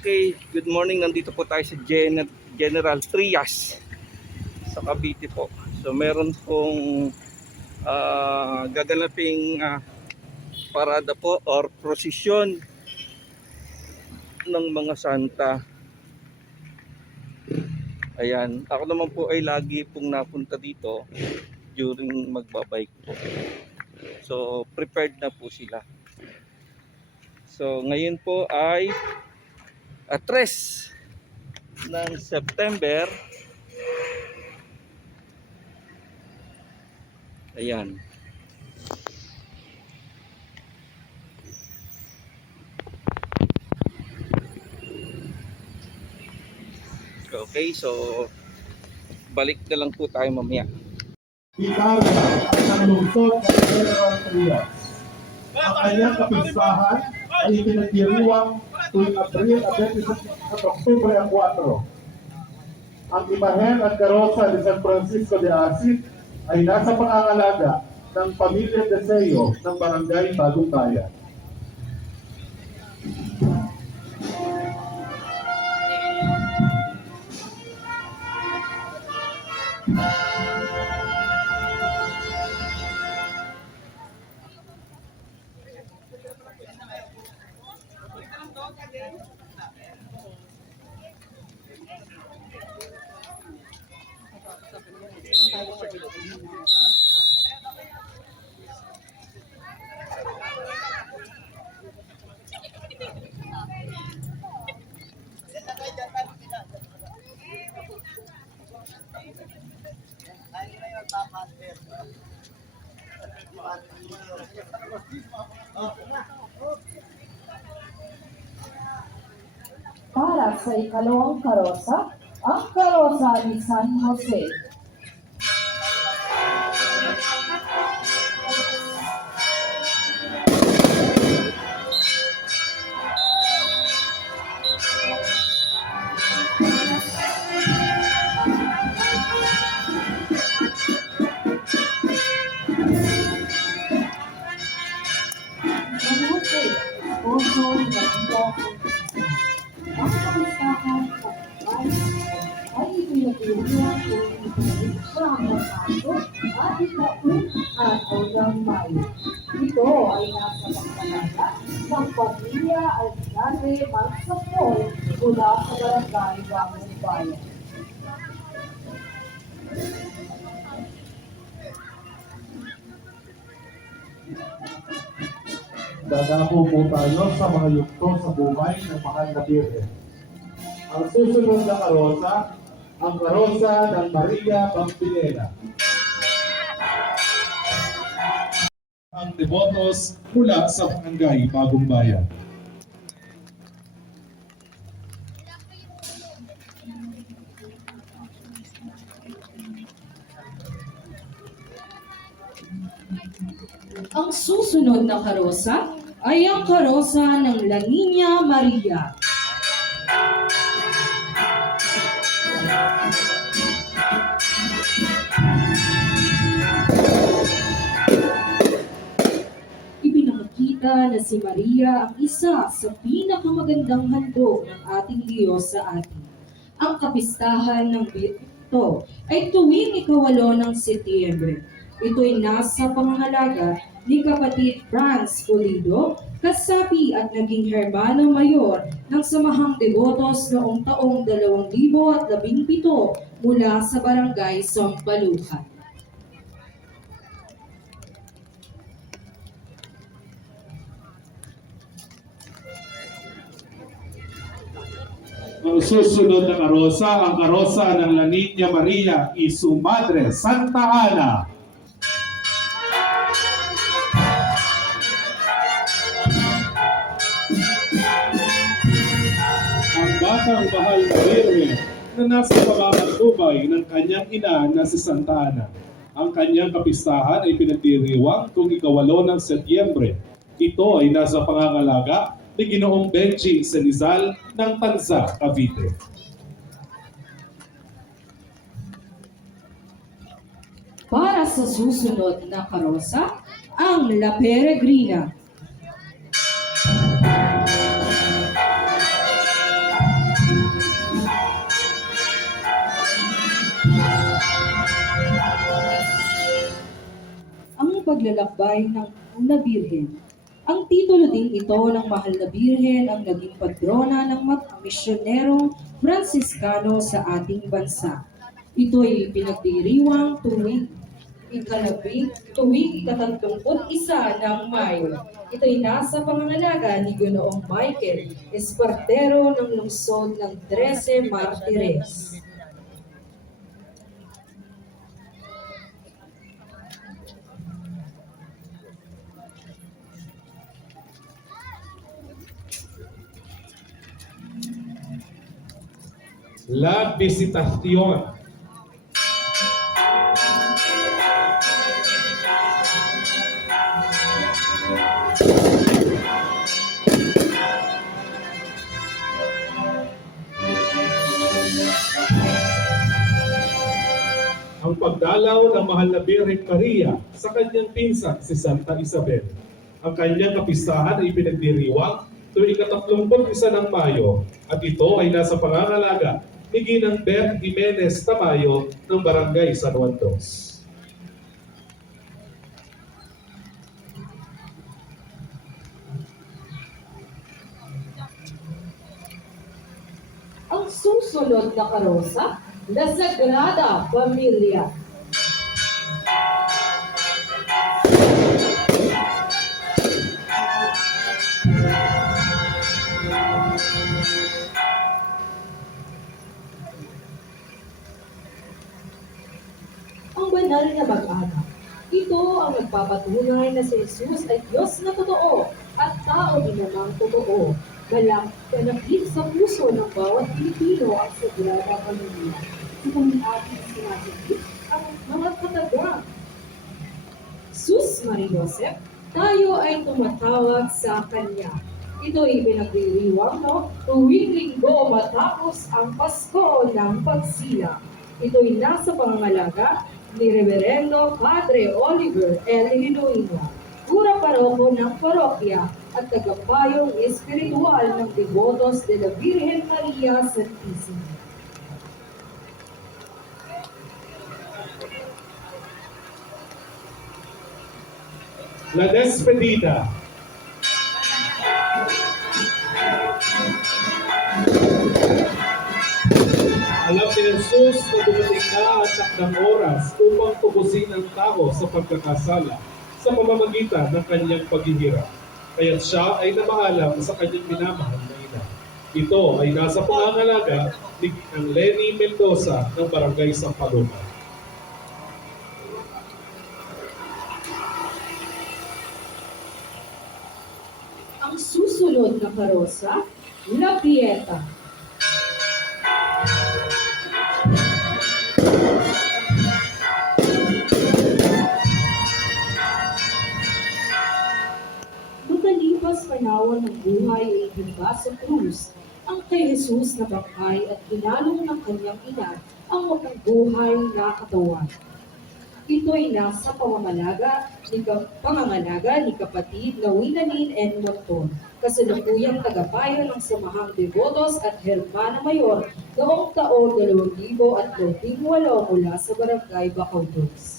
Okay, good morning. Nandito po tayo sa General Trias sa Cavite po. So meron pong gaganaping parada po or prosesyon ng mga santa. Ayan, ako naman po ay lagi pong napunta dito during magbabike po. So prepared na po sila. So ngayon po ay 3 ng September. Ayan. Okay, so balik na lang po tayo mamaya. Italia ang lungsod ng General Trias. Ang kanyang kapistahan ay pinagdiriwang tuwing Abril at Oktubre 4. Ang imahen at karosa ni San Francisco de Assis ay nasa pangangalaga ng Pamilya Deseo ng Barangay Bagong Bayan. Para sa ikalawang karosa, ang karosa ni San Jose. San Jose, esposo ni Maria. Ang kapistahan sa bayan ay ipinagdiriwang tuwing ika-1 ng Marso at ika-1 ng Mayo. Ito ay nasa pagpalaga ng Pamilya Alcade Magsapol mula sa Barangay Bagong Bayan. Dadako po tayo sa mga yugto sa buhay ng mahal na Birhen. Ang susunod na karosa, ang karosa ng Maria Bagpinela. Ang devotos mula sa Barangay Bagong Bayan. Ang susunod na karosa ay ang karosa ng La Niña Maria. Ipinakita na si Maria ang isa sa pinakamagandang handog ng ating Diyos sa atin. Ang kapistahan ng ito ay tuwing ika-8 ng Setyembre. Ito'y nasa pangangalaga ni kapatid Franz Pulido, kasapi at naging Hermano Mayor ng Samahang Devotos noong taong 2017 mula sa Barangay Sampalucan. Ang susunod na karosa, ang karosa ng La Niña Maria y su Madre Santa Ana. Ang batang mahal na Birhen na nasa pamamagubay ng kanyang ina na si Santa Ana. Ang kanyang kapistahan ay pinagdiriwang kung ika-8 ng Setyembre. Ito ay nasa pangangalaga ni Ginoong Benji Senizal ng Tanza, Cavite. Para sa susunod na karosa, ang La Peregrina. Ang paglalakbay ng na Birhen. Ang titulo din ito ng Mahal na Birhen ang naging patrona ng mga misyonerong Fransiskano sa ating bansa. Ito ay pinagdiriwang tuwing ika-31 ng Mayo. Ito ay nasa pangangalaga ni Ginoong Michael Espartero ng lungsod ng 13 Martires. La Visitación. Ang pagdalaw ng Mahal na Birheng Maria sa kanyang pinsan si Santa Isabel. Ang kanyang kapistahan ay pinagdiriwang tuwing ika-31 ng Mayo at ito ay nasa pangangalaga ni Ginang Beth Jimenez Tamayo ng Barangay San Juan Dos. Ang susunod na karosa, La Sagrada Familia. Ang banal na mag-anak. Ito ang nagpapatunay na si Jesus ay Diyos na totoo at tao din namang totoo. Ganapit sa puso ng bawat Pilipino ang Sagrada Familia. Ito ang ating sinasagot ang mga katagang. Sus Maria Joseph, tayo ay tumatawag sa Kanya. Ito ay pinagdiriwang tuwing linggo matapos ang Pasko ng Pagsilang. Ito ay nasa pangangalaga ni Reverendo Padre Oliver L. Iloilo, Cura Paroko ng Parokya at tagapayong espiritual ng Devotos de la Virgen Maria Santísima. La Despedida. Alam ni Jesus na dumating na at takdang oras upang tubusin ang tao sa pagkakasala sa pamamagitan ng kanyang paghihirap. Kaya't siya ay namaalam sa kanyang minamahal na ina. Ito ay nasa pangangalaga ni Lenny Mendoza ng Barangay Sampaluma. Ang susunod na karosa, La Pieta. Matalipas panahon ng buhay ay ibinaba sa krus ang kay Jesus na bangkay at inalong ng kanyang ina ang buhay na katawan. Ito ay nasa pangangalaga ni kapatid na Winanin N. Monton, kasalukuyang tagapayo ng Samahang Devotos at Hermana Mayor noong taon 2028 mula sa Barangay Bacaudos.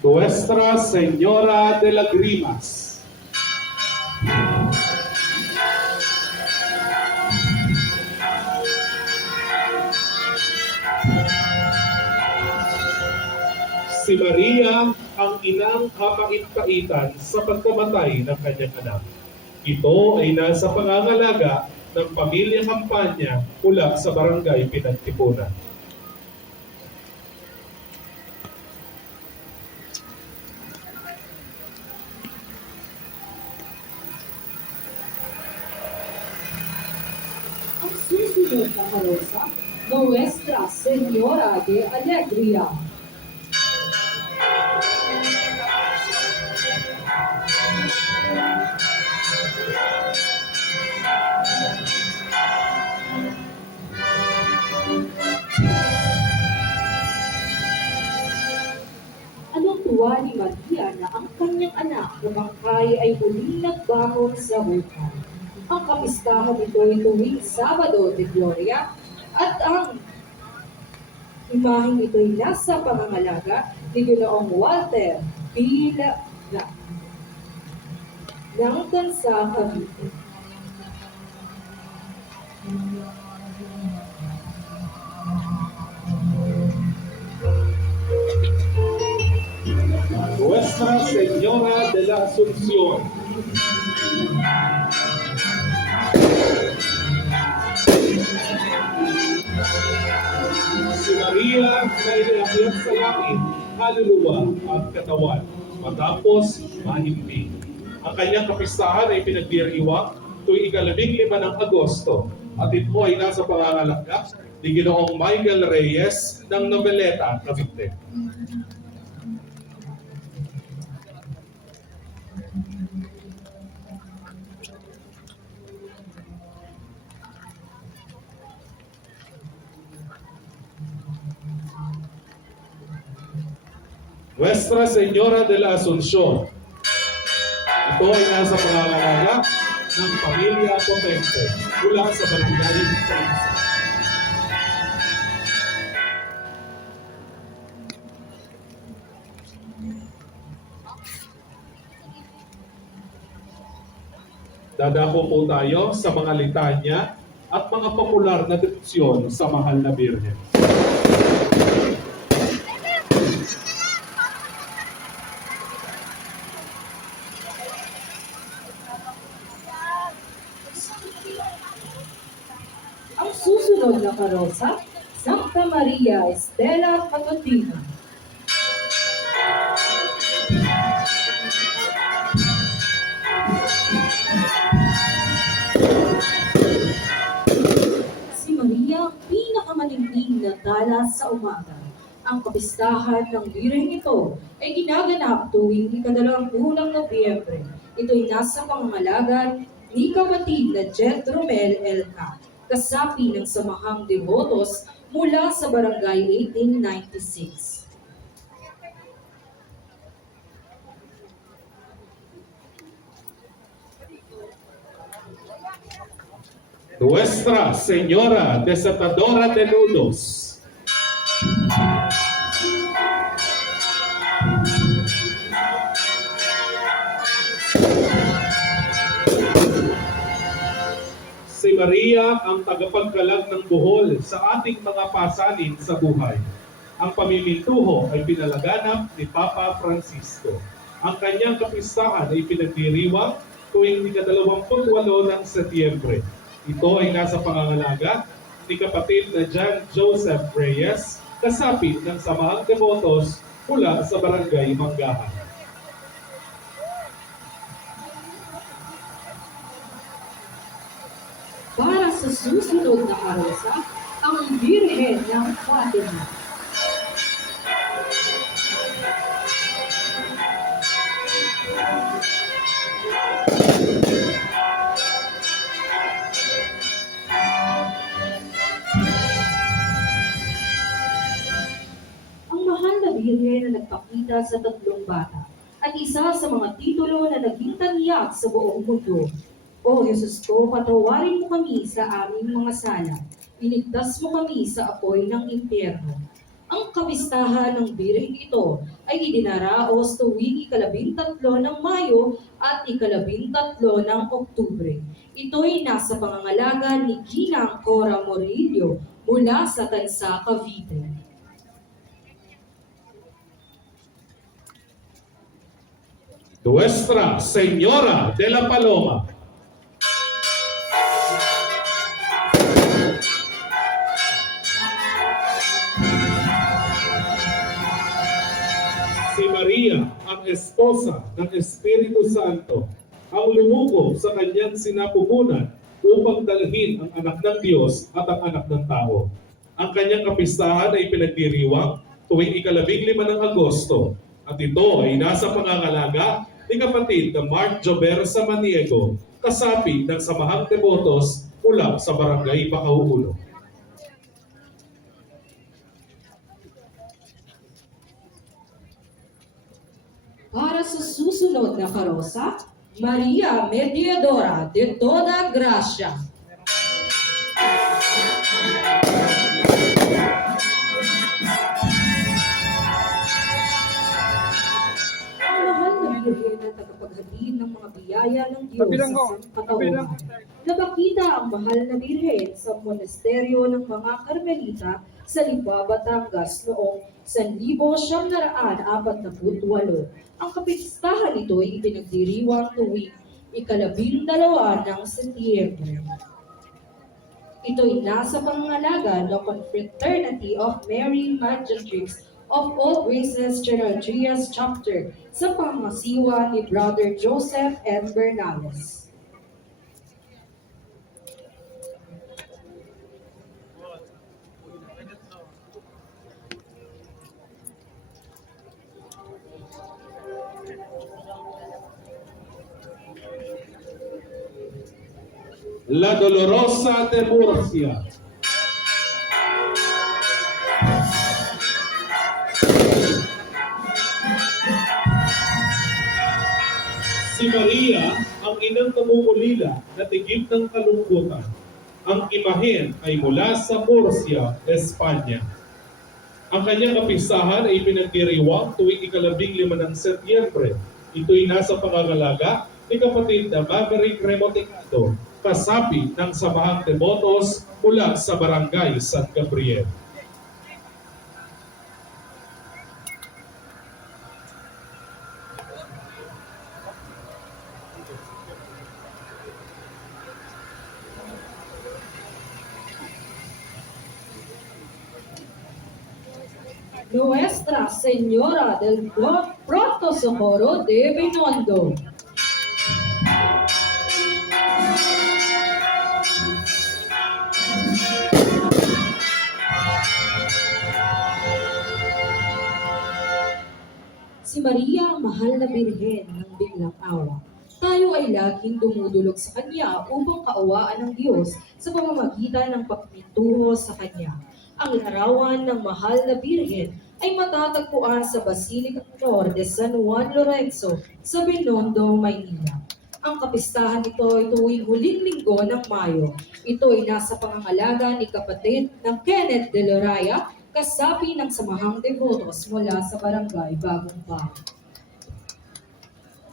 Nuestra Señora de Lagrimas. Si Maria ang inang kapait-paitan sa pagkamatay ng kanyang anak. Ito ay nasa pangangalaga ng pamilya Kampanya mula sa Barangay Pinagtipunan. Ang susunod na karosa, Nuestra Señora de Alegría. Anong tuwa ni Maria na ang kanyang anak na bangkay ay muling nagbangon sa buhay. Ang kapistahan nito ay tuwing Sabado de Gloria at ang imaheng ito'y nasa pangangalaga ni Ginoong Walter Villa ng Tansa, Cavite. Nuestra Señora de la Asunción. Si Maria na iniakyat sa langit, kaluluwa at katawan, matapos mahimping. Ang kanyang kapistahan ay pinagdiriwang tuwing ika-15 ng Agosto at ito ay nasa pangangalaga ni Ginoong Michael Reyes ng Noveleta, Cavite. Nuestra Señora de la Asunción. Ito ay nasa pangangalaga ng Pamilya Potente mula sa Barangay Calisa. Dadako po tayo sa mga litanya at mga popular na devoksyon sa Mahal na Birhen. Ang susunod na karosa, Santa Maria Estela Patutina. Si Maria ang pinakamaningning na dala sa umaga. Ang kapistahan ng birheng ito ay ginaganap tuwing ika-20 ng Nobyembre. Ito'y nasa pangangalaga ni kapatid na Jet Romel Elca, kasapi ng samahang devotos mula sa Barangay 1896. Nuestra Señora Desatadora de Nudos. Si Maria ang tagapagkalag ng buhol sa ating mga pasalin sa buhay. Ang pamimintuho ay pinalaganap ni Papa Francisco. Ang kanyang kapistahan ay pinagdiriwang tuwing ika-28 ng Setyembre. Ito ay nasa pangangalaga ni kapatid na John Joseph Reyes, kasapi ng samahang devotos mula sa Barangay Manggahan. Para sa susunod na karosa, ang Birhen ng Fatima. Ang mahal na Birhen na nagpakita sa tatlong bata at isa sa mga titulo na naging tanyag sa buong mundo. O Jesus ko, patawarin mo kami sa aming mga sala. Iligtas mo kami sa apoy ng impyerno. Ang kapistahan ng birheng ito ay idinaraos tuwing ika-13 ng Mayo at ika-13 ng Oktubre. Ito'y nasa pangangalaga ni Ginang Cora Morillo mula sa Tansa, Cavite. Nuestra Señora de la Paloma. Si Maria, ang esposa ng Espiritu Santo, ang lumuko sa kanyang sinapupunan upang dalhin ang anak ng Diyos at ang anak ng tao. Ang kanyang kapistahan ay pinagdiriwang tuwing ika-15 ng Agosto at ito ay nasa pangangalaga ni kapatid na Mark Jober Samaniego, kasapi ng samahang devotos mula sa Barangay Bacauulo. Para sa susunod na karosa, Maria Mediadora de Toda Gracia. Ang mahal na Birhen ang tagapaghatid ng mga biyaya ng Diyos sa sangkatauhan. Napakita ang mahal na Birhen sa monasteryo ng mga Carmelita sa Lipa, Batangas noong 1948. Ang kapistahan nito ay ipinagdiriwang tuwing ika-12 ng Setyembre. Ito'y nasa pangangalaga ng Confraternity of Mary Mediatrix of All Graces General Trias Chapter sa pangasiwa ni Brother Joseph M. Bernales. La Dolorosa de Murcia. Si Maria, ang inang namumulila na tigil ng kalungkutan. Ang imahen ay mula sa Murcia, Espanya. Ang kanyang kapistahan ay pinagdiriwang tuwing ika-15 ng Setyembre. Ito'y nasa pangangalaga ni kapatid na Maverick Remoticado, kasapi ng samahang devotos mula sa barangay San Gabriel. Nuestra Señora del Pronto Socorro de Binondo. Si Maria ang mahal na Birhen ng biglang awa. Tayo ay laging dumudulog sa Kanya upang kaawaan ng Diyos sa pamamagitan ng pagpintuho sa Kanya. Ang larawan ng mahal na Birhen ay matatagpuan sa Basilica Minor de San Juan Lorenzo sa Binondo, Maynila. Ang kapistahan nito ay tuwing huling linggo ng Mayo. Ito ay nasa pangangalaga ni kapatid ng Kenneth de Loraya, kasapi ng samahang devotos mula sa barangay Bagong Bahay.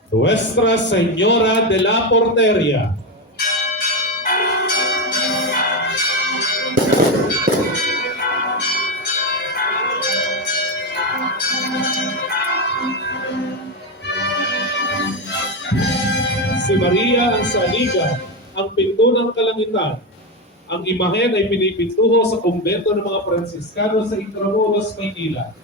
Nuestra Señora de la Porteria. Si Maria ang saliga, ang pinto ng kalangitan. Ang imahen ay pinipintuho sa kumbento ng mga Fransiskano sa Intramuros, Maynila.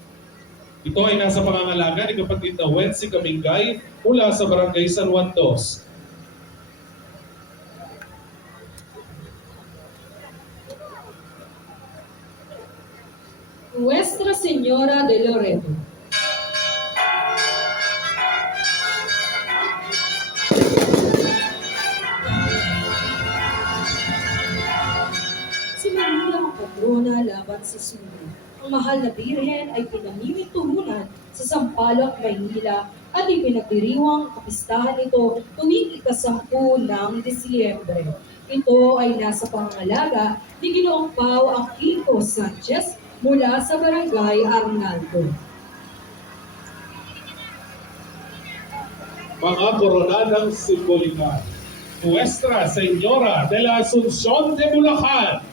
Ito ay nasa pangangalaga ni kapatid na Wency Camingay mula sa barangay San Juan Dos. Nuestra Señora de Loreto. Si Maria ang patrona laban sa sunog. Ang mahal na Birhen ay pinamimituhunan sa Sampaloc, Maynila at ipinagdiriwang kapistahan nito tuwing ika-10 ng Disyembre. Ito ay nasa pangangalaga ni Ginoong Pao Aquino Sanchez mula sa barangay Arnaldo. Mga koronadang simbolikal. Nuestra Señora de la Asunción de Bulacan.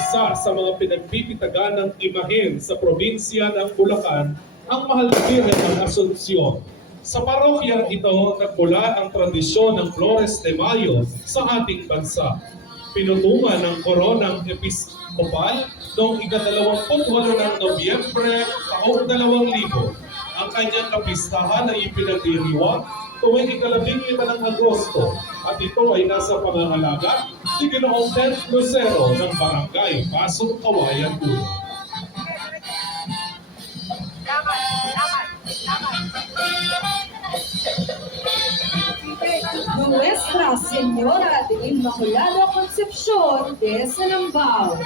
Isa sa mga pinagpipitagan ng imahen sa probinsya ng Bulacan, ang mahal na Birhen ng Asunsyon. Sa parokyang ito, nagmula ang tradisyon ng Flores de Mayo sa ating bansa. Pinutungan ng koronang episkopal noong ika-28 ng Nobyembre taong 2000. Ang kanyang kapistahan ay ipinagdiriwang tuwing ika-15 ng Agosto at ito ay nasa pangangalaga ni Ginoong Ted Lucero ng Barangay Pasong Kawayan Ulo. Nuestra Nuestra Señora de Inmaculada Concepción de Salambao.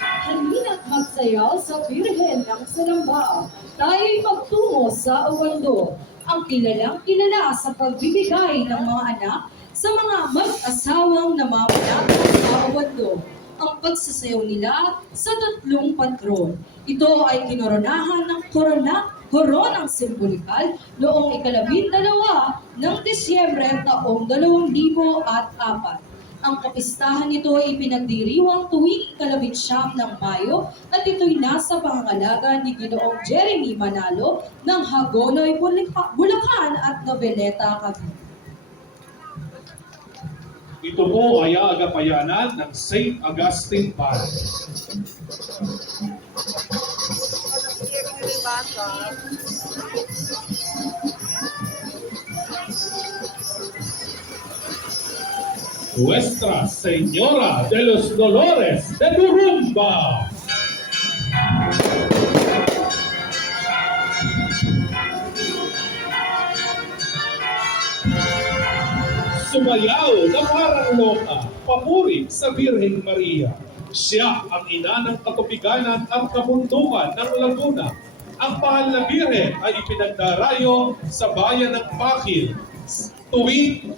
Halina't magsayaw sa Birhen ng Salambao. Tayo'y magtungo sa Awando, ang kilalang kilala sa pagbibigay ng mga anak sa mga mag-asawang namamalakad sa Awando. Ang pagsasayaw nila sa tatlong patron. Ito ay kinoronahan ng koronang simbolikal noong 12 ng Disyembre taong 2004. Ang kapistahan nito ay pinagdiriwang tuwing 19 ng Mayo at ito'y nasa pangangalaga ni Ginoong Jeremy Manalo ng Hagonoy, Bulacan at Noveleta, Cavite. Ito po ay agapayanan ng St. Augustine Band. Nuestra Señora de los Dolores de Durumba. Sumayaw na parang loka, papuri sa Birheng Maria. Siya ang ina ng katubiganan at kabundukan ng Laguna. Ang mahal na Birhen ay ipinagdarayo sa bayan ng Pakil tuwing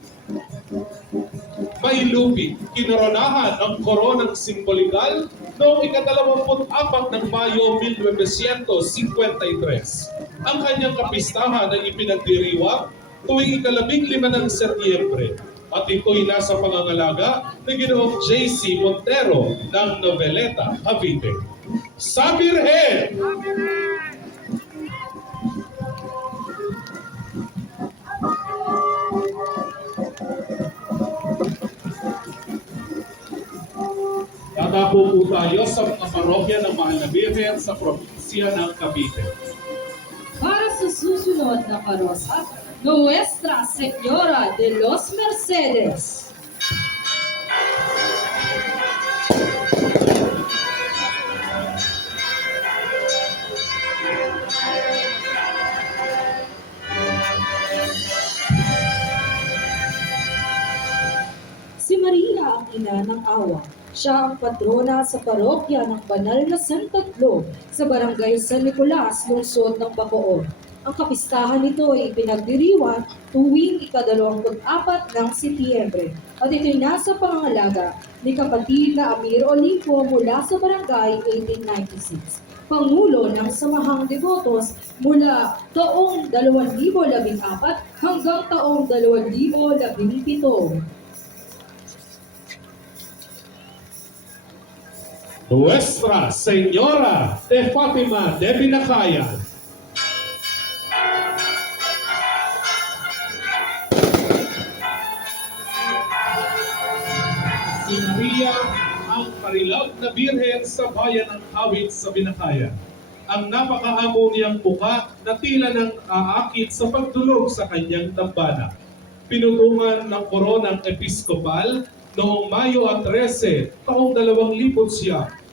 may lupi. Kinoronahan ang koronang simbolikal noong 24 ng Mayo 1953. Ang kanyang kapistahan ay ipinagdiriwang tuwing 15 ng Setyembre at ito'y nasa pangangalaga ni Ginoong J.C. Montero ng Noveleta, Cavite. Sa Birhen! Tatapo po tayo sa mga parokya ng Mahal na Birhen sa probinsya ng Cavite. Para sa susunod na parosa, Nuestra Señora de los Mercedes. Si Maria ang ina ng awa. Siya ang patrona sa parokya ng Banal na San Tatlo sa barangay San Nicolas, lungsod ng Bacoor. Ang kapistahan nito ay ipinagdiriwang tuwing 24 ng Setyembre at ito'y nasa pangangalaga ni kapatid na Amir Olimpo mula sa barangay 1896. Pangulo ng Samahang Devotos mula taong 2014 hanggang taong 2017. Nuestra Señora de Fatima de Binacayan. Si Maria ang karilag na birhen sa bayan ng Kawit sa Binacayan. Ang napakaamo niyang muka na tila ng aakit sa pagdulog sa kanyang dambana. Pinutungan ng koronang episkopal noong Mayo 13, taong 2000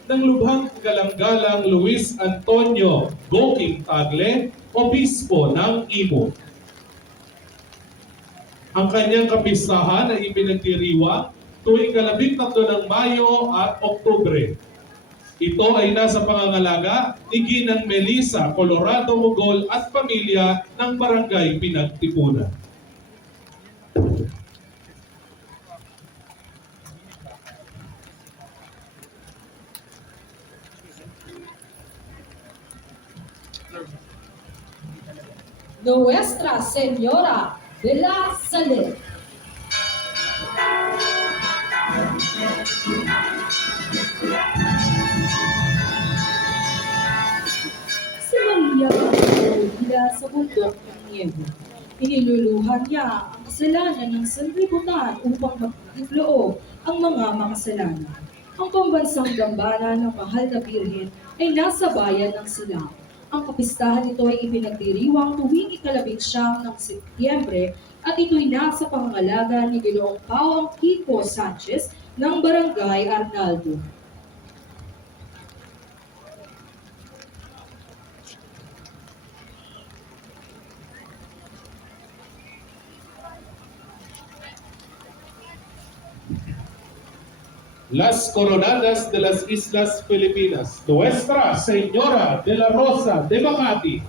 ng lubhang galang-galang Luis Antonio Goking Tagle, obispo ng Imo. Ang kanyang kapistahan ay ipinagdiriwang tuwing 13 ng Mayo at Oktubre. Ito ay nasa pangangalaga ni Ginang Melissa Colorado Mugol at pamilya ng barangay Pinagtipunan. Nuestra Señora de la Salud. Si Maria ay mula sa bundok ng Niebo. Iniluluhan niya ang kasalanan ng sanlibutan upang magtigloob ang mga makasalanan. Ang pambansang gambana ng Mahal na Birhen ay nasa bayan ng Silao. Ang kapistahan nito ay ipinagdiriwang tuwing 19 ng Setyembre at ito'y nasa pangangalaga ni Ginoong Pao Kiko Sanchez ng Barangay Arnaldo. Las Coronadas de las Islas Filipinas, Nuestra Señora de la Rosa de Makati.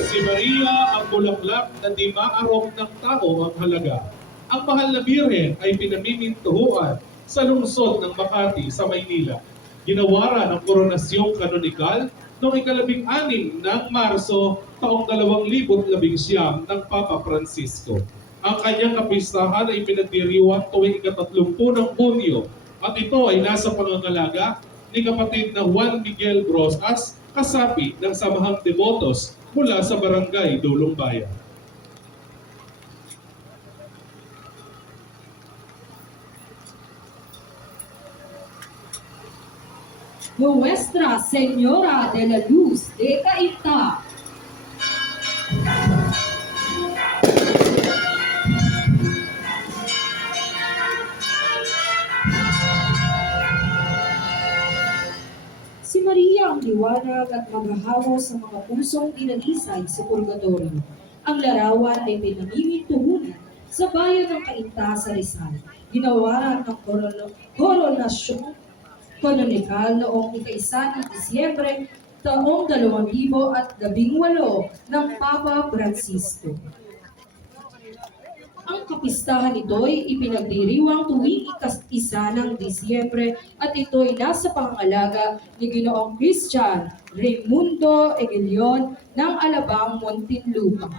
Si Maria ang bulaklak na di maarok ng tao ang halaga. Ang mahal na birhen ay pinamimintuhuan sa lungsod ng Makati sa Maynila. Ginawaran ang koronasyong kanonikal noong ika-19 ng Marso taong 2019 ng Papa Francisco. Ang kanyang kapistahan ay pinagdiriwang tuwing ika-30 ng Hunyo at ito ay nasa pangangalaga ni kapatid na Juan Miguel Brosas, kasapi ng Samahang Devotos mula sa Barangay Dulong Bayan. Nuestra Señora de la Luz de Cainta. Si Maria ang liwanag at maghahawa sa mga pusong dinalisay sa purgatorio. Ang larawan ay pinamimintuhunan sa bayan ng Cainta sa Rizal. Ginawaran ng koronasyon kanonikal noong ika-1 ng Disyembre taong 2018 ng Papa Francisco. Ang kapistahan nito'y ipinagdiriwang tuwing ika-1 ng Disyembre at ito'y nasa pangangalaga ni Ginoong Christian Raimundo Egelion ng Alabang, Muntinlupa.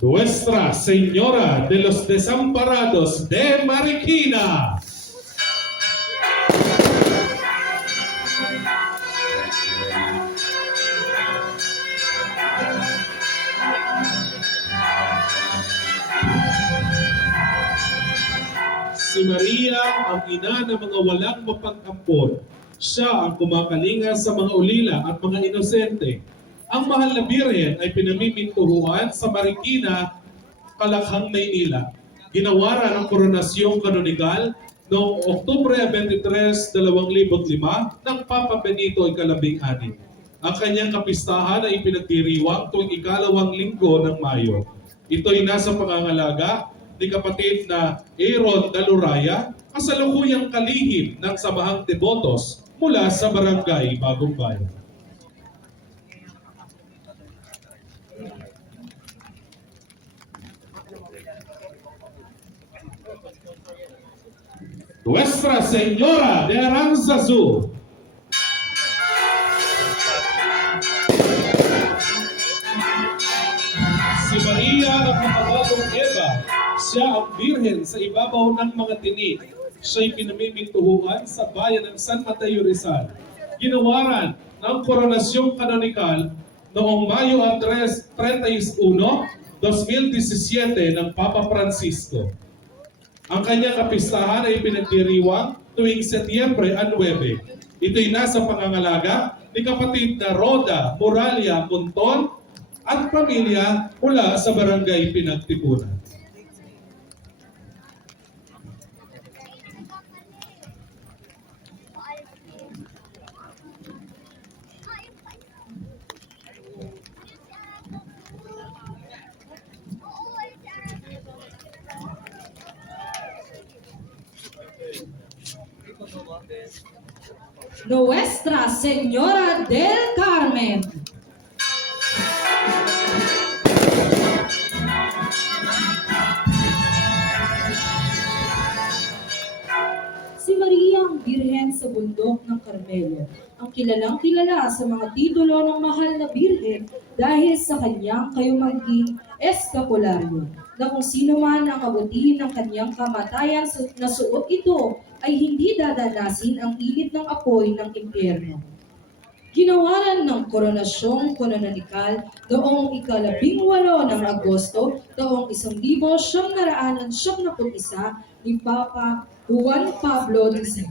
Nuestra Señora de los Desamparados de Marikina. Si Maria ang ina ng mga walang mapag-ampon. Siya ang kumakalinga sa mga ulila at mga inosente. Ang mahal na birhen ay pinamimintuhuan sa Marikina, Kalakhang, Maynila. Ginawaran ang koronasyong kanonikal noong Oktubre 23, 2005 ng Papa Benito ika-16. Ang kanyang kapistahan ay pinagdiriwang tuwing ika-2 linggo ng Mayo. Ito'y nasa pangangalaga ni kapatid na Aaron Daluraya, kasalukuyang kalihim ng Samahang Devotos mula sa Barangay Bagong Bayan. Nuestra Señora de Aranzazu. Si Maria ang nakabagong Eva, siya ang birhen sa ibabaw ng mga tinik. Siya'y pinamimintuhuan sa bayan ng San Mateo, Rizal. Ginawaran ng koronasyong kanonikal noong Mayo 31, 2017 ng Papa Francisco. Ang kanyang kapistahan ay pinagdiriwang tuwing Setyembre 9. Ito'y nasa pangangalaga ni kapatid na Roda Moralia Punton at pamilya mula sa Barangay Pinagtipunan. Nuestra Señora del Carmen. Si Maria ang Birhen sa bundok ng Carmelo, ang kilalang-kilala sa mga titulo ng mahal na Birhen dahil sa kanyang kayumanging eskapularyo, na kung sino man ang abutin ng kanyang kamatayan na suot ito ay hindi dadanasin ang init ng apoy ng impyerno. Ginawaran ng koronasyong kanonikal noong ika-18 ng Agosto taong 1971 ni Papa Juan Pablo II.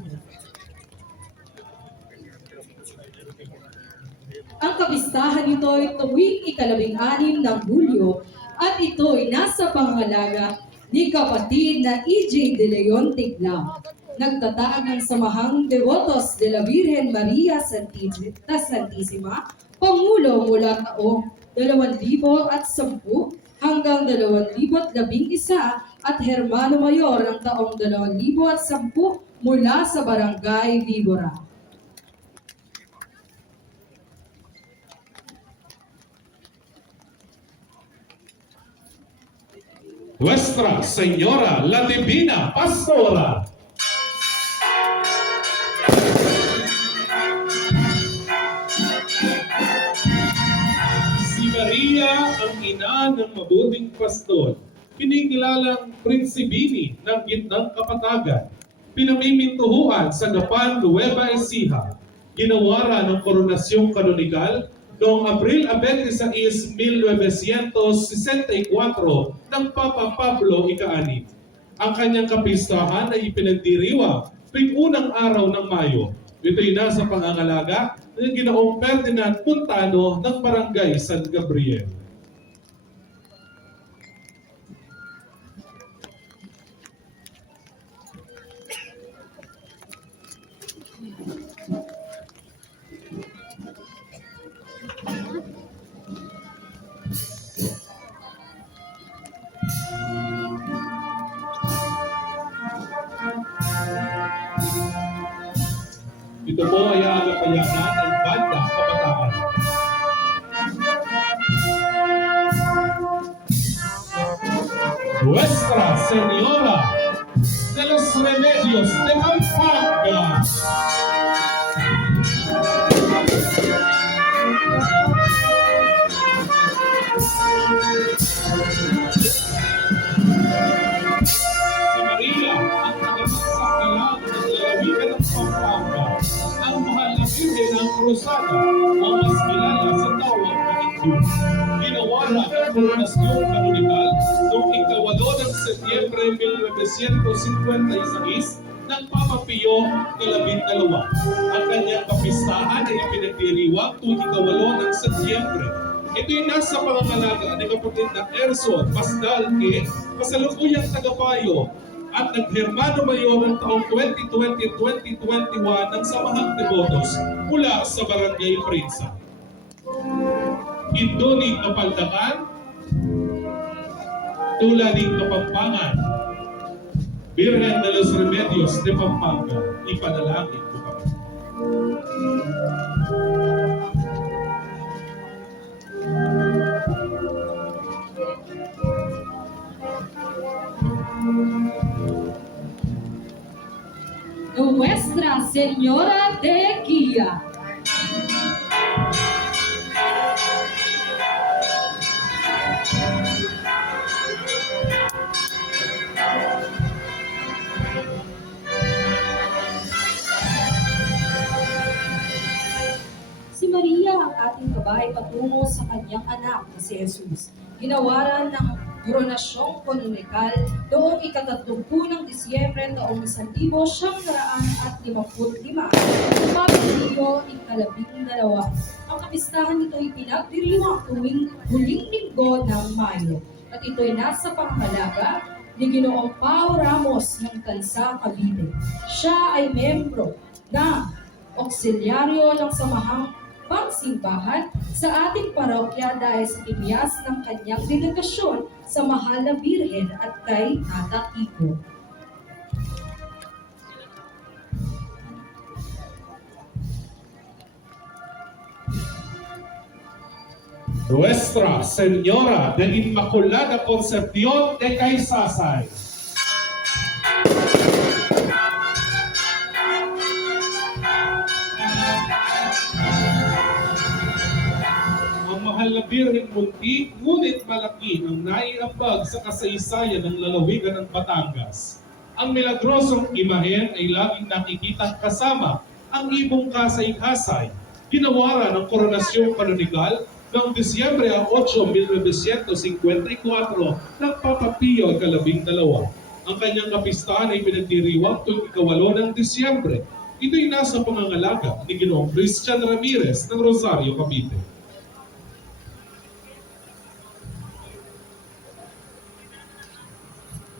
Ang kapistahan nito ay tuwing ika-16 ng Hulyo at ito'y nasa pangangalaga ni kapatid na E.J. De Leon Tiglao. nagtataag ng Samahang Devotos de la Virgen Maria Santissima, Pangulo mula taong 2010 hanggang 2011 at Hermano Mayor ng taong 2010 mula sa Barangay Vibora. Nuestra Señora la Divina Pastora. Si Maria ang ina ng mabuting pastor, kinikilalang prinsibini ng gitnang kapatagan, pinamimintuhuan sa Gapan, Nueva Ecija, ginawara ng koronasyong kanonikal noong Abril 26, 1964 ng Papa Pablo ika-6. Ang kanyang kapistahan ay ipinagdiriwang tuwing unang araw ng Mayo. Ito'y nasa pangangalaga ng Ginoong Ferdinand Puntano ng Barangay San Gabriel. Ito po ay aagapayanan ng Banda Kabataan. Nuestra Señora de los Remedios de Pampanga. Si Maria ang tagapagsakalang ng lalawigan ng Pampanga, ang mahal na Virgen ng Cruzada o mas kilala sa tawag na Indo. Ginawara ng koronasyong kanonikal noong ika-8 ng Setyembre 1956 ng Papa Pio XII. Ang kanyang kapistahan ay ipinagdiriwang tuwing ika-8 ng Setyembre. Ito'y nasa pangangalaga ni kapatid na Erson Pasdalque, kasalukuyang tagapayo at nag-Hermano Mayor ng taong 2020-2021 ng Samahang Devotos mula sa Barangay Prinsa. Indoni Kapaldakan, Tulaning Kapampangan, Virgen de los Remedios de Pampanga, ipanalangin ko kami. Nuestra Señora de Guía. Si Maria ang ating gabay patungo sa kanyang anak na si Jesus. Ginawaran ng koronasyong kanonikal noong ika-30 ng Disyembre taong 1955, Pablo ika-12. Ang kapistahan nito ay pinagdiriwang tuwing huling linggo ng Mayo at ito'y nasa pangalaga ni Ginoong Pao Ramos ng Tansa, Cavite. Siya ay membro ng Auxiliaryo ng Samahang Pangsimbahan sa ating parokya dahil sa timyas ng kanyang dedikasyon sa Mahal na Birhen at kay Tata Kiko. Nuestra Señora de Inmaculada Concepción de Caysasay. Ang mahal na Birhen munti, ngunit malaki ang naiambag sa kasaysayan ng lalawigan ng Batangas. Ang milagrosong imahen ay laging nakikitang kasama ang ibong kasay-kasay, ginawara ng koronasyong kanonikal noong Disyembre 8, 1954 ng Papa Pio XII. Ang kanyang kapistahan ay pinagdiriwang tuwing ika-8 ng Disyembre. Ito'y nasa pangangalaga ni Ginoong Christian Ramirez ng Rosario, Cavite.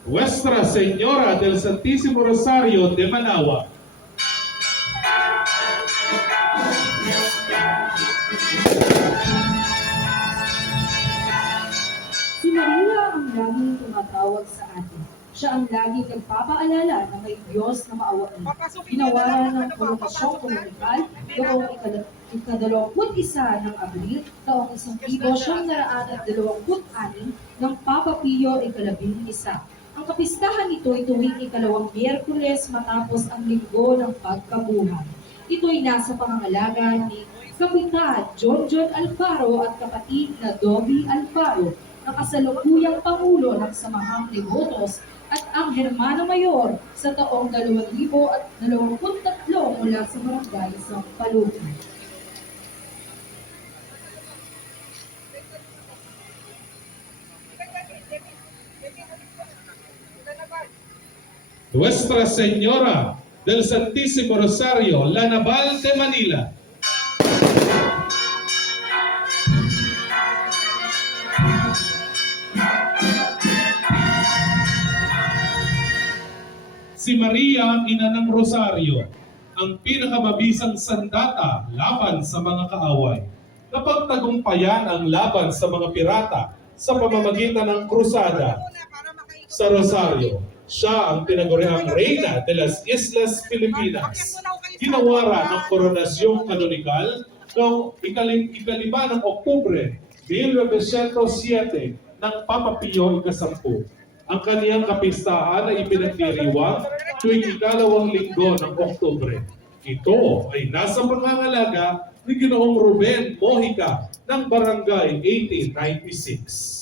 Nuestra Señora del Santísimo Rosario de Managua. Si Maria ang laging tumatawag sa atin. Siya ang laging nagpapaalala na may Diyos na maawain. Ginawa ng kolokasyong komunikal noong ika-21 ng Abril, taong 1926 ng Papa Pio ika-11. Ang kapistahan nito ay tuwing ika-2 Miyerkules matapos ang linggo ng pagkabuhay. Ito ay nasa pangangalaga ni Kapitan John Alfaro at kapatid na Dobby Alfaro, na kasalukuyang Pangulo ng Samahang Devotos at ang Hermano Mayor sa taong 2023 mula sa Barangay Sampalucan. Nuestra Señora del Santísimo Rosario, La Naval de Manila. Si Maria, ina ng Rosario, ang pinakamabisang sandata laban sa mga kaaway. Napagtagumpayan ang laban sa mga pirata sa pamamagitan ng krusada sa Rosario. Siya ang tinaguriang Reyna de las Islas Filipinas. Ginawara ng koronasyong kanonikal noong ikalima ng Oktubre 1907 ng Papa Pio ika-10. Ang kaniyang kapistahan ay ipinagdiriwang tuwing ikalawang linggo ng Oktubre. Ito ay nasa pangangalaga ni Ginoong Ruben Mojica ng Barangay 1896.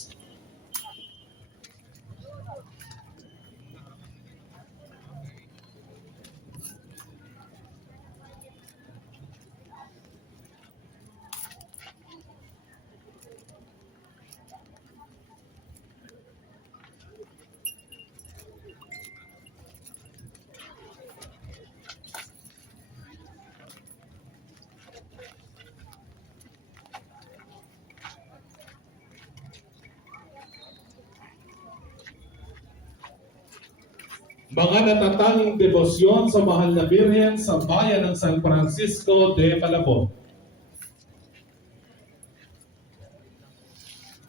Mga natatanging debosyon sa Mahal na Birhen sa bayan ng San Francisco de Malabon.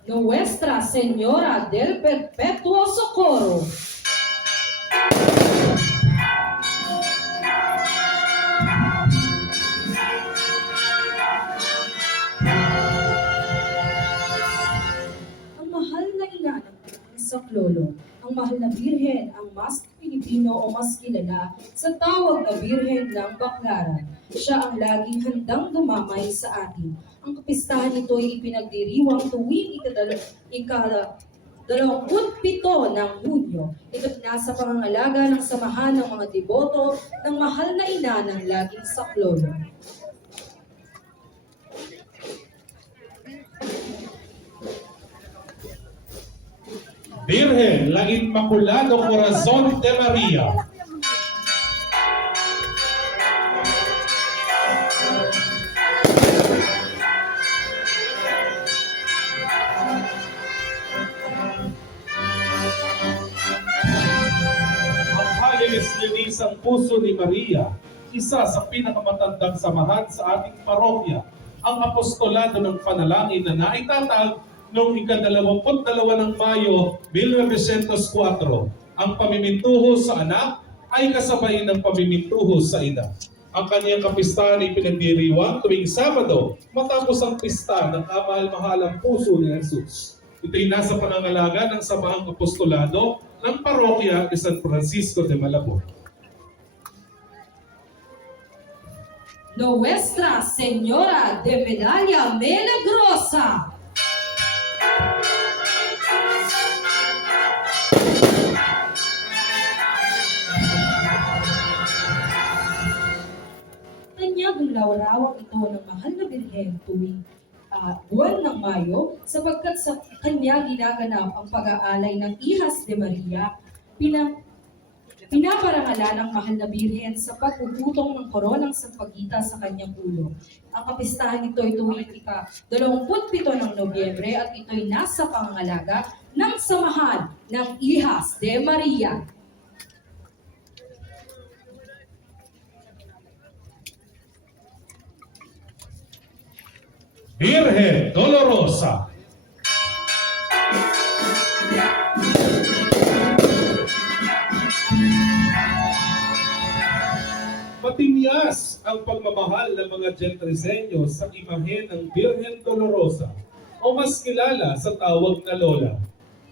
Nuestra Señora del Perpetuo Socorro. Ang mahal na ina ng Saklolo, ang mahal na Birhen, ang mas Pilipino o mas kilala sa tawag na Birhen ng Baclaran. Siya ang laging handang dumamay sa atin. Ang kapistahan nito ay ipinagdiriwang tuwing ika-27 ng Hunyo. Ito'y nasa pangangalaga ng samahan ng mga deboto ng mahal na ina ng laging Saklolo. Birhen, la Inmaculado Corazon de Maria. Ang halilis-linis ang puso ni Maria, isa sa pinakamatandang samahan sa ating parokya, ang apostolado ng panalangin na naitatag noong ika-22 ng Mayo 1904. Ang pamimintuho sa anak ay kasabay ng pamimintuho sa ina. Ang kanyang kapistahan ay pinagdiriwang tuwing Sabado matapos ang pista ng kamahal-mahalang puso ni Jesus. Ito'y nasa pangangalaga ng Samahang Apostolado ng Parokya de San Francisco de Malabon. Nuestra Señora de Medalla Milagrosa. Tanyag ang lawrawang ito ng mahal na Birhen tuwing buwan ng Mayo sapagkat sa kanya ginaganap ang pag-aalay ng Ihas de Maria Pinaparangalan ang mahal na Birhen sa pagpuputong ng koronang sampagita sa kanyang ulo. Ang kapistahan nito ay tuwing ika-27 ng Nobyembre at ito'y nasa pangangalaga ng Samahan ng Ihas de Maria. Virgen Dolorosa. Matimyas ang pagmamahal ng mga Gentriseño sa imahe ng Virgen Dolorosa o mas kilala sa tawag na Lola.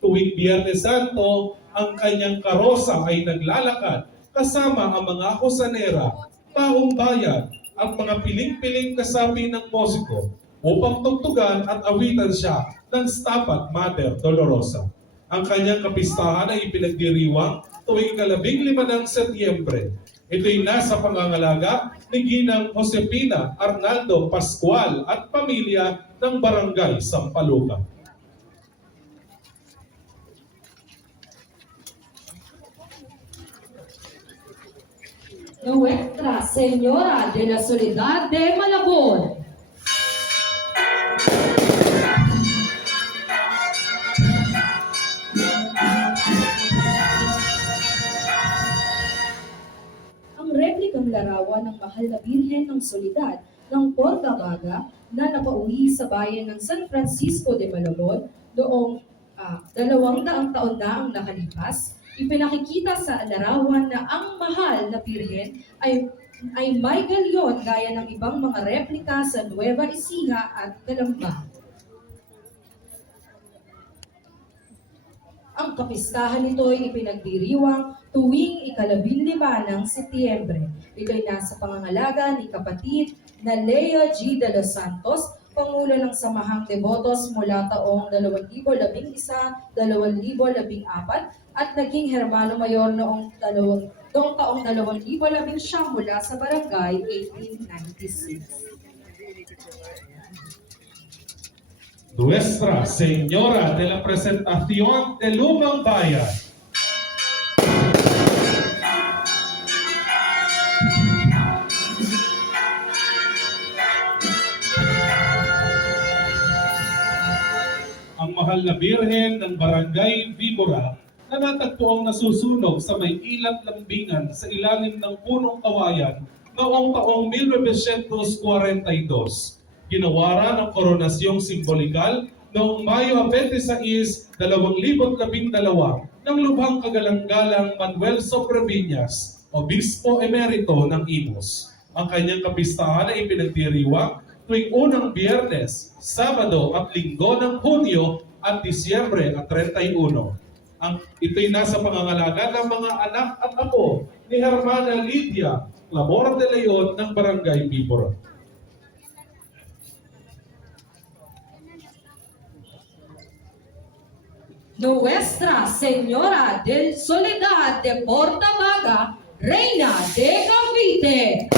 Tuwing Biyernes Santo, ang kanyang karosa ay naglalakad kasama ang mga hosanera, taong bayan at mga piling-piling kasapi ng musiko upang tugtugan at awitan siya ng Stabat Mater Dolorosa. Ang kanyang kapistahan ay ipinagdiriwang tuwing 15 ng Setyembre. Ito'y nasa pangangalaga ni Ginang Josepina Arnaldo Pascual at pamilya ng Barangay Sampaluca. Nuestra Señora de la Soledad de Malabon. Ang replikang larawan ng mahal na Birhen ng Soledad ng Portabaga na napauwi sa bayan ng San Francisco de Malabon noong 200 taon na ang nakalipas, ipinakikita sa larawan na ang mahal na Birhen ay may galyon gaya ng ibang mga replika sa Nueva Ecija at Calamba. Ang kapistahan nito ay ipinagdiriwang tuwing ika-15 ng Setyembre. Ito ay nasa pangangalaga ni kapatid na Leo G. de los Santos, Pangulo ng Samahang Devotos mula taong 2011-2014 at naging Hermano Mayor noong taong 2019 mula sa Barangay 1896. Nuestra Señora de la Presentación de Lumang Bayan. Ang mahal na Birhen ng Barangay Vibora na natagpuang nasusunog sa may ilat lambingan sa ilalim ng punong kawayan noong taong 1942. Ginawaran ang koronasyong simbolikal noong Mayo 26, 2012 ng Lubhang Kagalang-galang Manuel Sobrevillaz, Obispo Emerito ng Imus. Ang kanyang kapistahan ay ipinagdiriwang tuwing unang Biyernes, Sabado at Linggo ng Hunyo at Disyembre at 31. Ito'y nasa pangangalaga ng mga anak at apo ni Hermana Lydia Clamor de Leon ng Barangay Vibora. Nuestra Señora del Soledad de Portabaga, Reina de Cavite.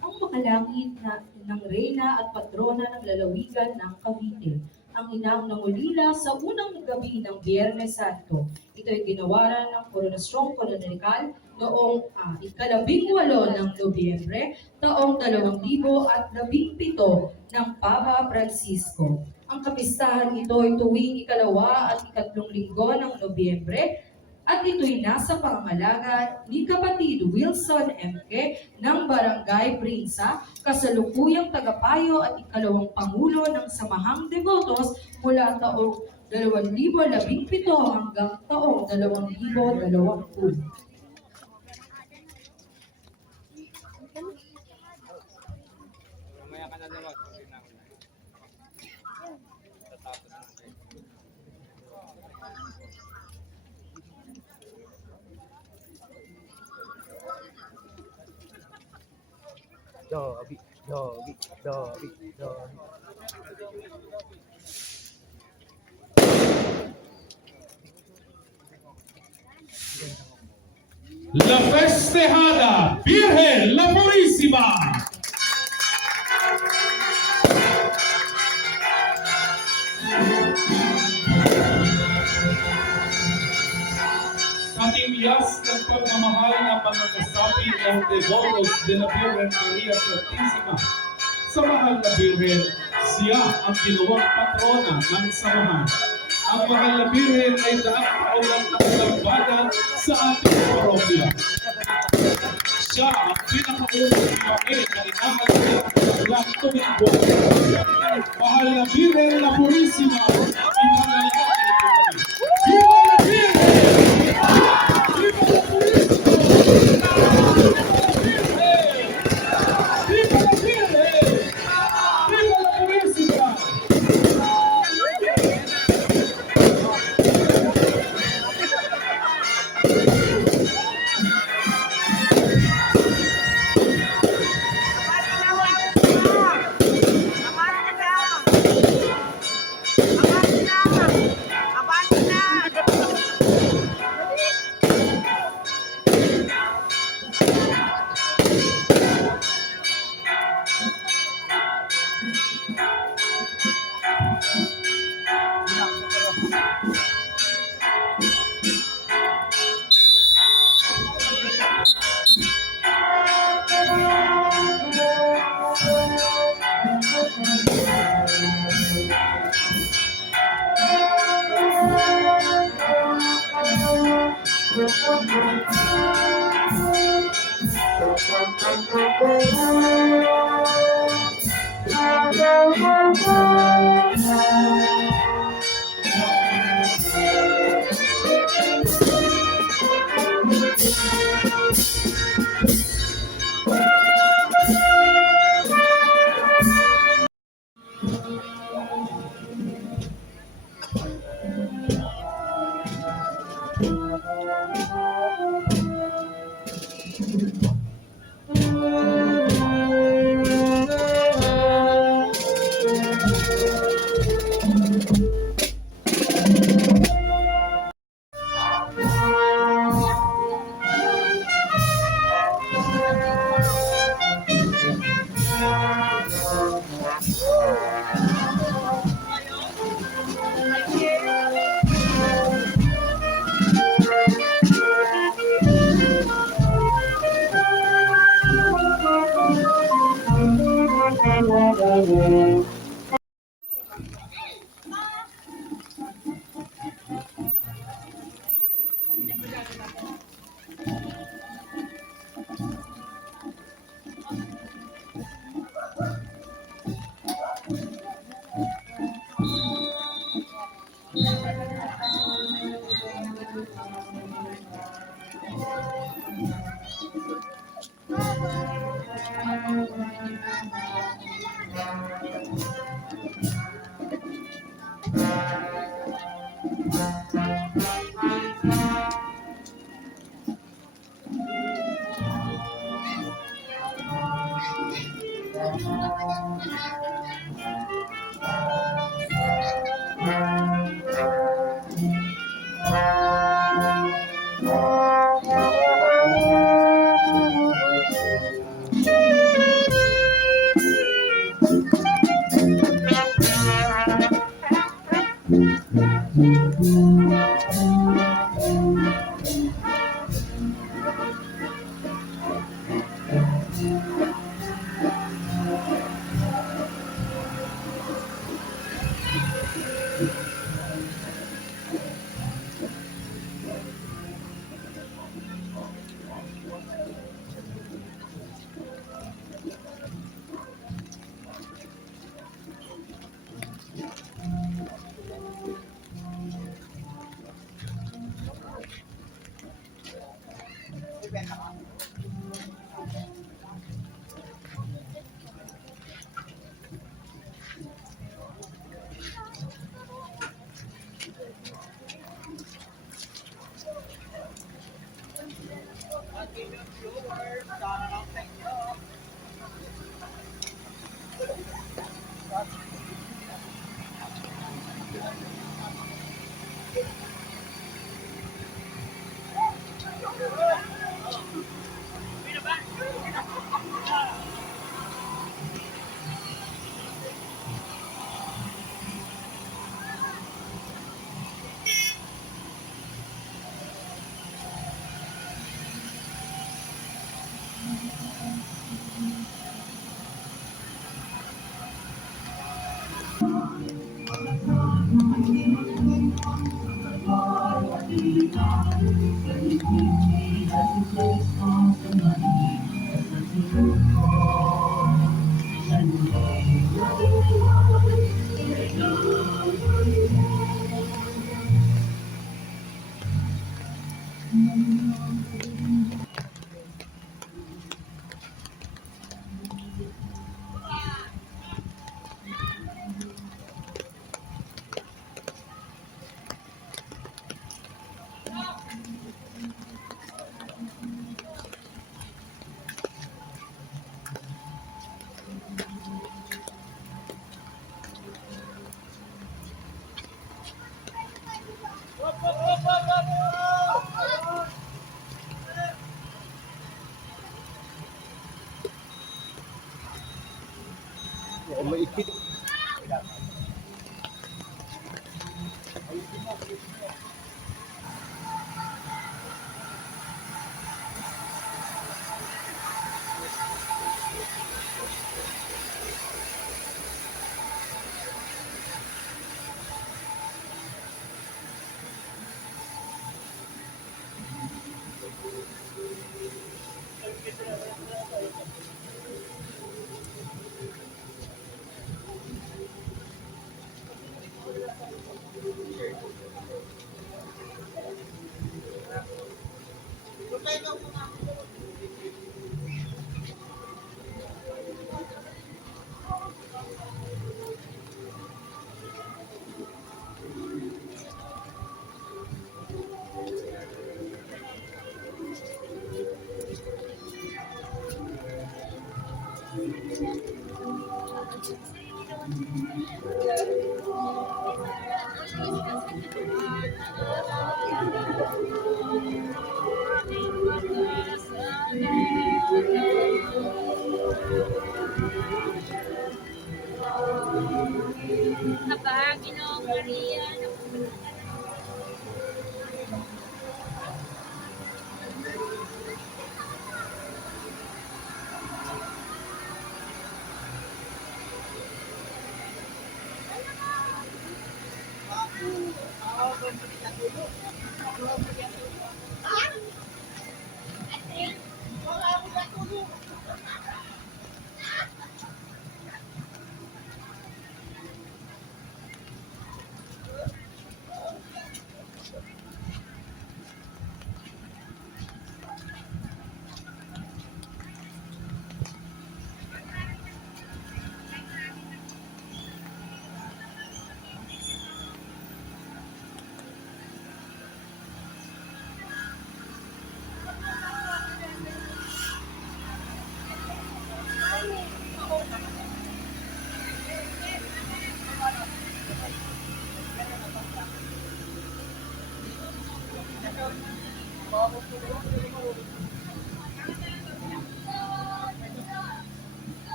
Ang makalangit ng Reyna at Patrona ng lalawigan ng Cavite, ang inang nangulila sa unang gabi ng Biyernes Santo. Ito ay ginawaran ng koronasyong kolonikal noong ika-18 ng Nobyembre, taong 2017 ng Papa Francisco. Ang kapistahan ito ay tuwing ikalawa at ikatlong linggo ng Nobyembre, at ito'y nasa pangangalaga ni kapatid Wilson M.K. ng Barangay Prinsa, kasalukuyang tagapayo at ikalawang pangulo ng Samahang Devotos mula taong 2017 hanggang taong 2020. Dobi, dobi, dobi, dobi. La festejada Virgen la Purísima. Sa tibyas ng pagmamahal na panagasapi ng Devotos de la Virgen Maria Santísima, sa mahal na Birhen, siya ang ginawang patrona ng samahan. Ang mahal na Birhen ay daang paulang taglambada sa ating parokya. Siya ang pinakaunang imahe na inahalin ng tuwing buwan. Mahal na Birhen la Purísima, ipanalangin ko kami. Viva la Virgen! Viva la Purísima! Viva la Virgen! Viva la Purísima!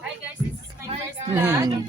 Hi guys, this is my first vlog.